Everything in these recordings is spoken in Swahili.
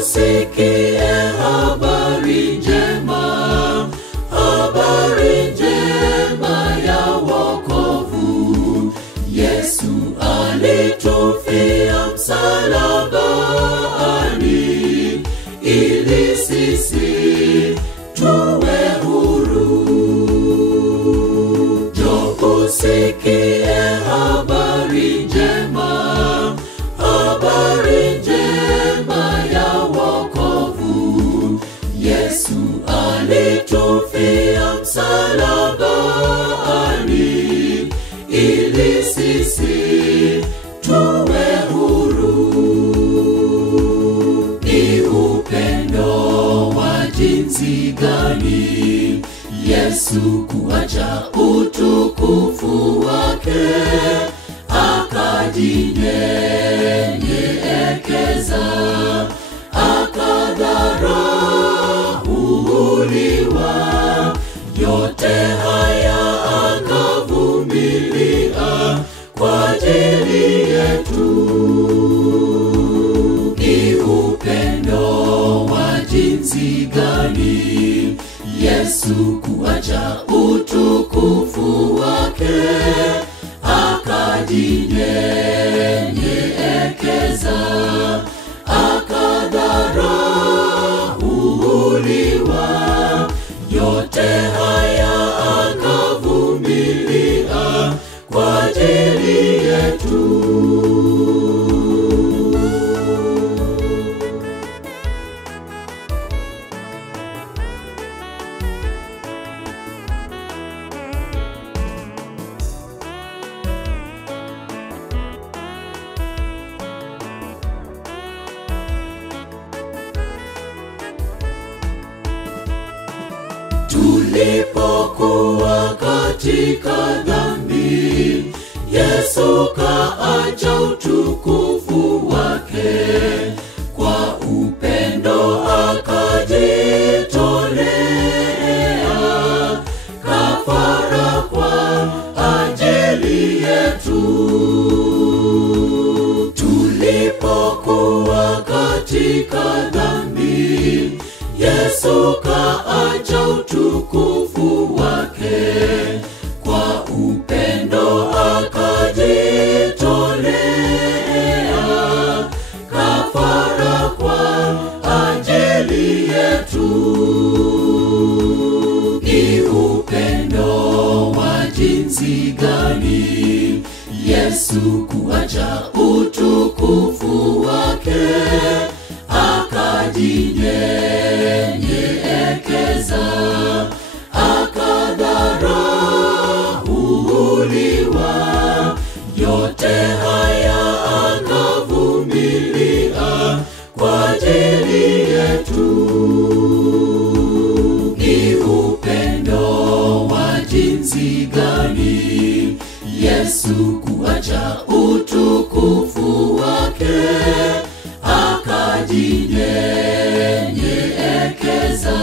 usikie habari njema, habari njema ya wokovu. Yesu alitufia msalabani, ili sisi tuwe huru. Njoo usikie habari njema, habari njema ya wokovu. Yesu alitufia msalabani, ili sisi tuwe huru. Ni upendo wa jinsi gani Yesu kuacha utukufu wake, akajinyenyekeza, akadharauliwa. Yote haya akavumilia kwa ajili yetu. Ni upendo wa jinsi gani Yesu kuacha utukufu wake, akajinyenyekeza, akadharauliwa. Yote haya akavumilia kwa ajili yetu. Tulipokuwa katika dhambi, Yesu kaacha utukufu wake, kwa upendo akajitolea kafara kwa ajili yetu. Tulipokuwa katika dhambi, Yesu kaacha utukufu wake, kwa upendo akajitolea kafara kwa ajili yetu. Ni upendo wa jinsi gani Yesu kuacha utukufu wake, akajinyenyekeza, akadharauliwa. Yote haya akavumilia kwa ajili yetu. Ni upendo wa jinsi gani Yesu kuacha utukufu wake, akajinyenyekeza,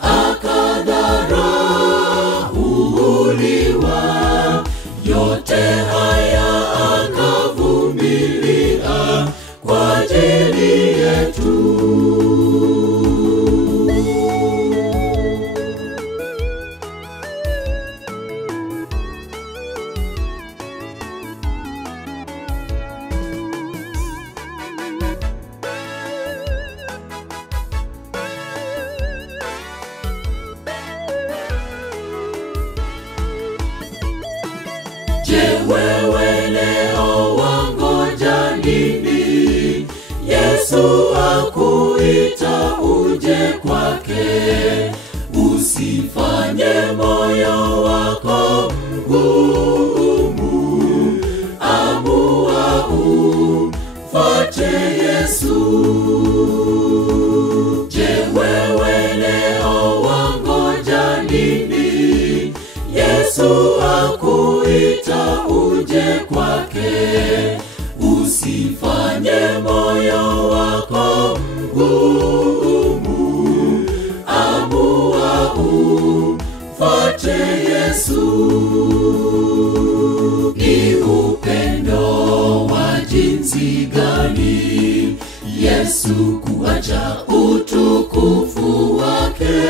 akadharauliwa. Yote haya akavumilia kwa ajili yetu. Je, wewe leo wangoja nini? Yesu akuita uje kwake. Usifanye moyo wako mgumu, amua umfuate Yesu. Je, wewe leo wangoja nini? Yesu akuita uje kwake. Usifanye moyo wako mgumu, amua umfuate Yesu. Ni upendo wa jinsi gani Yesu kuacha utukufu wake,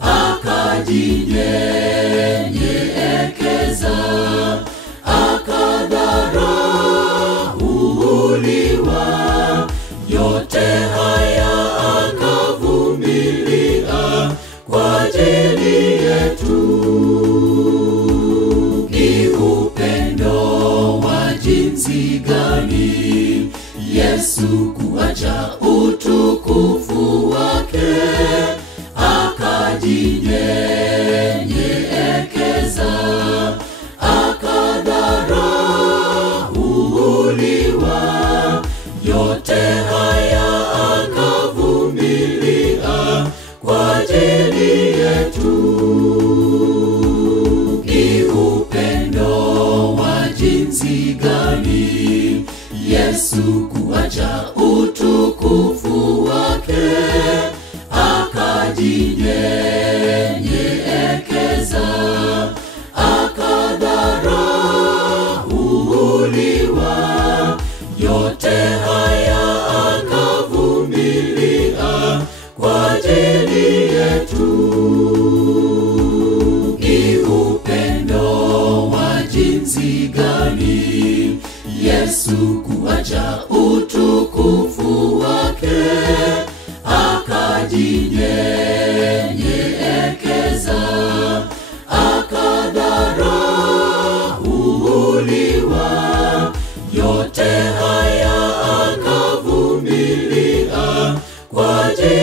akajinyenyekeza, akadharauliwa. Yote haya akavumilia kwa ajili yetu. Ni upendo wa jinsi gani Yesu kuacha utukufu wake, akajinyenyekeza, akadharauliwa. Yote haya akavumilia kwa ajili yetu. Ni upendo wa jinsi gani Yesu kuacha utukufu wake, akajinyenyekeza, akadharauliwa. Yote haya akavumilia kwa ajili yetu. Ni upendo wa jinsi gani Yesu kuacha utukufu wake, akajinyenyekeza, akadharauliwa. Yote haya akavumilia kwa ajili